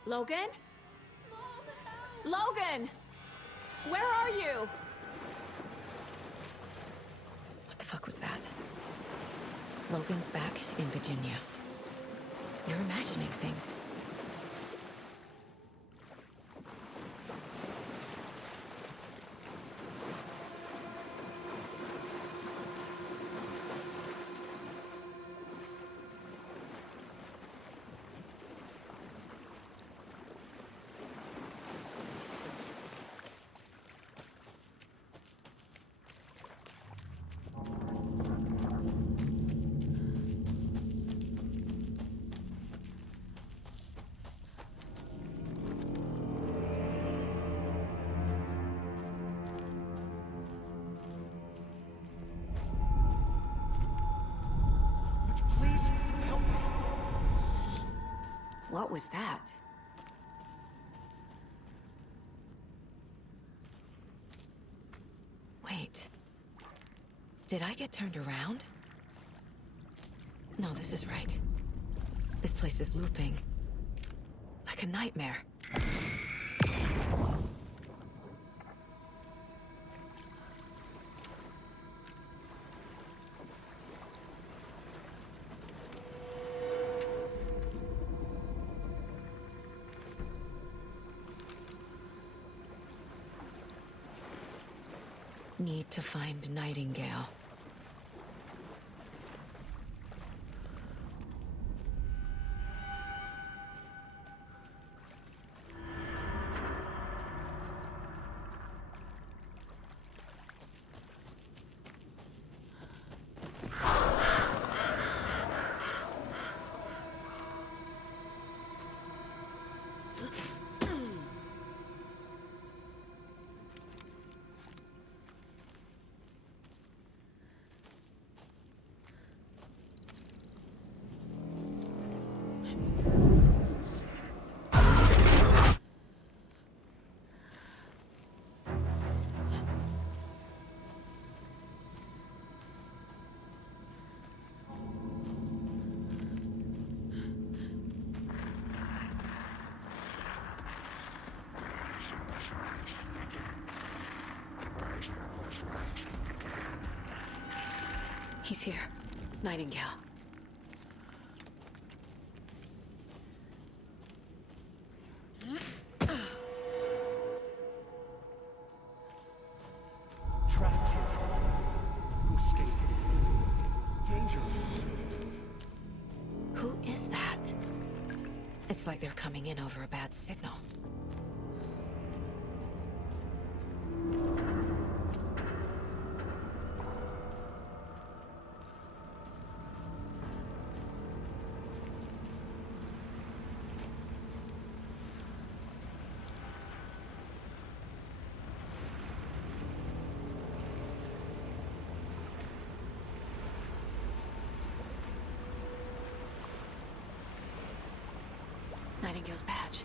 Logan? Logan! Where are you? What the fuck was that? Logan's back in Virginia. You're imagining things. What was that? Wait. Did I get turned around? No, this is right. This place is looping. Like a nightmare. Need to find Nightingale. He's here. Nightingale. Trapped here. Who escaped? Danger. Who is that? It's like they're coming in over a bad signal. Nightingale's badge.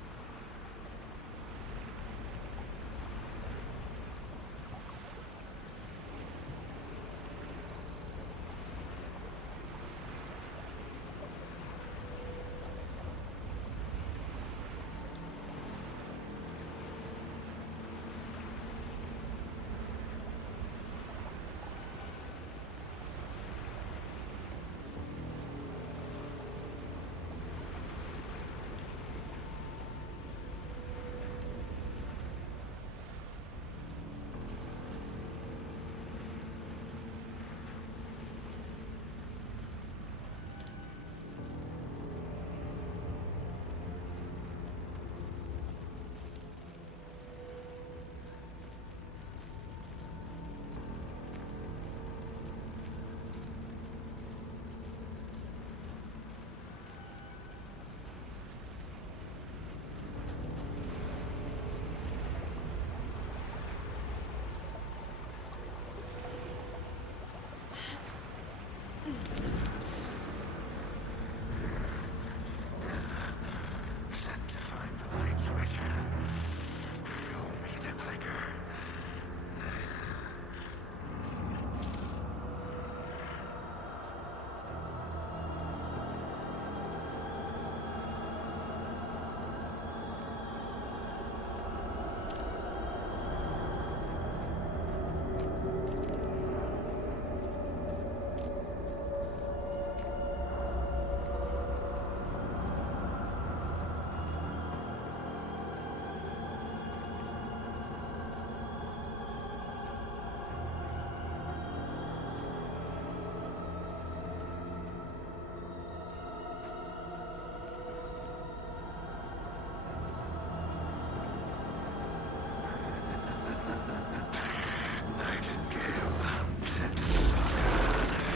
Nightingale hunted Saga.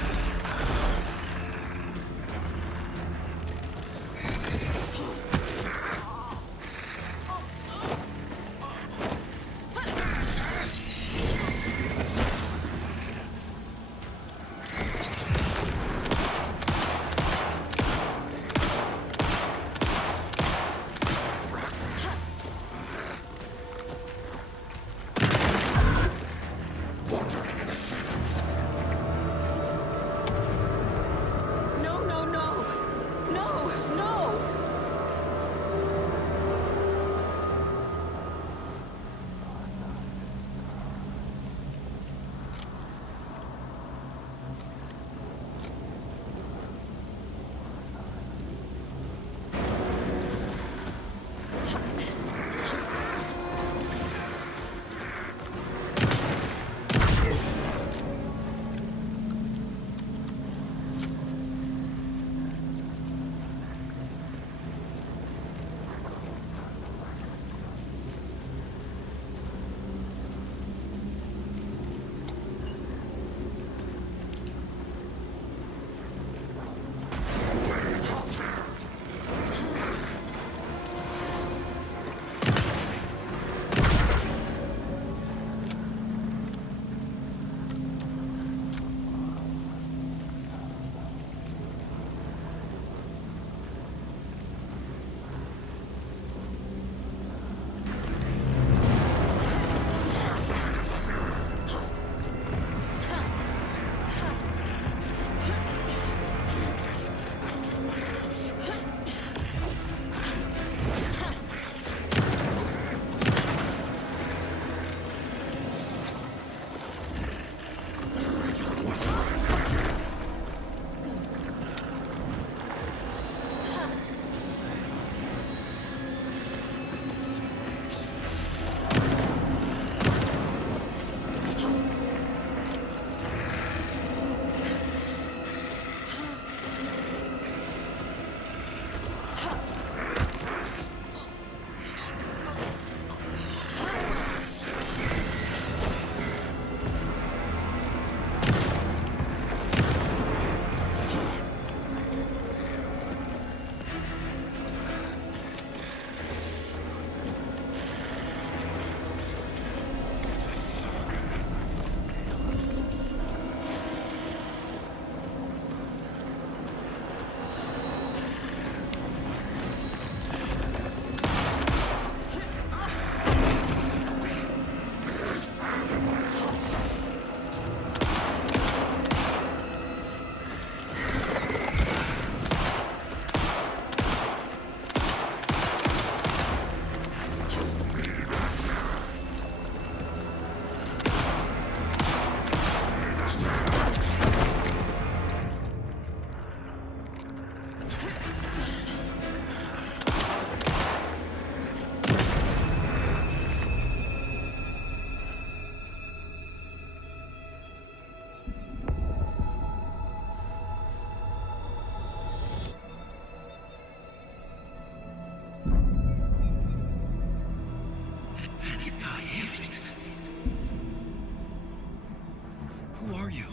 Who are you?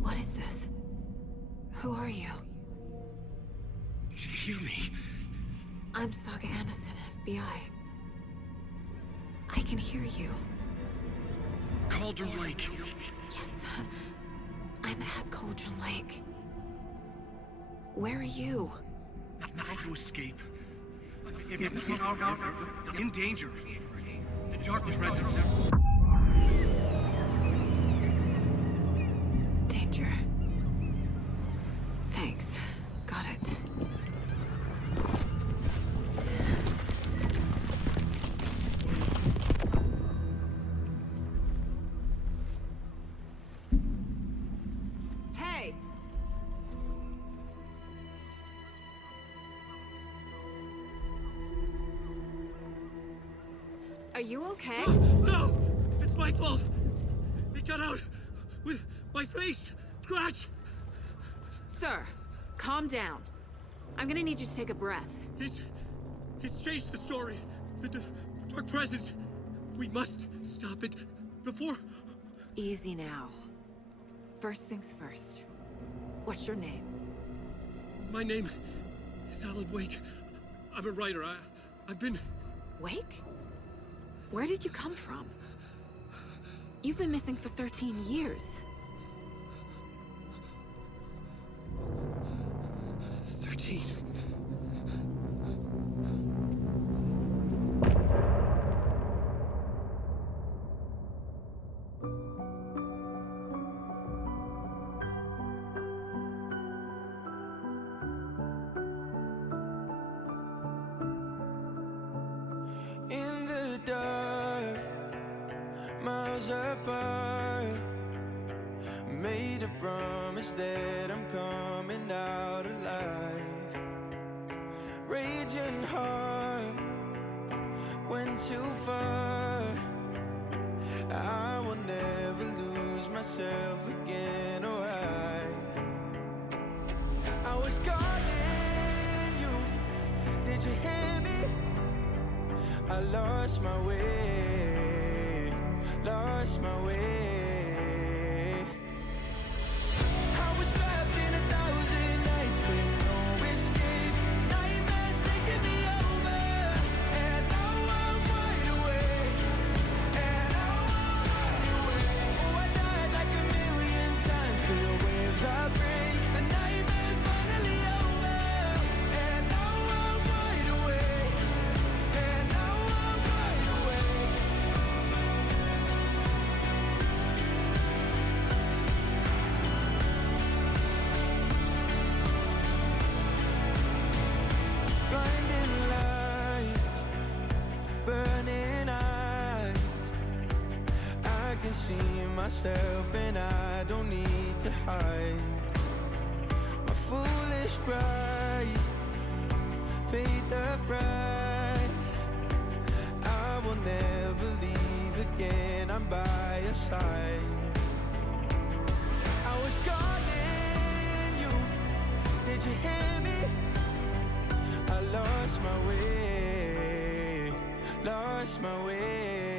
What is this? Who are you? Hear me. I'm Saga Anderson, FBI. I can hear you. Cauldron Lake. Yes, I'm at Cauldron Lake. Where are you? How to escape. In danger. The dark presence. Danger. Thanks. Got it. Hey! Are you okay? No! It's my fault! It got out with my face scratch! Sir, calm down. I'm gonna need you to take a breath. He's changed the story. The dark presence. We must stop it before... Easy now. First things first. What's your name? My name is Alan Wake. I'm a writer. I've been... Wake? Where did you come from? You've been missing for 13 years. 13. In the dark, miles apart, made a promise that I'm coming out alive. Raging heart, went too far. I will never lose myself again, or I was calling you, did you hear me? I lost my way, lost my way. I was trapped in 1,000 nights with no escape. Nightmares taking me over, and now I'm wide awake. And now I'm wide awake. Oh, I died like 1,000,000 times, but the waves I break. The nightmare's finally over, and now I'm wide awake. And now I'm wide awake. Blinding lights, burning eyes. I can see myself and I don't need to hide. My foolish pride paid the price. I will never leave again, I'm by your side. I was calling you, did you hear me? I lost my way, lost my way.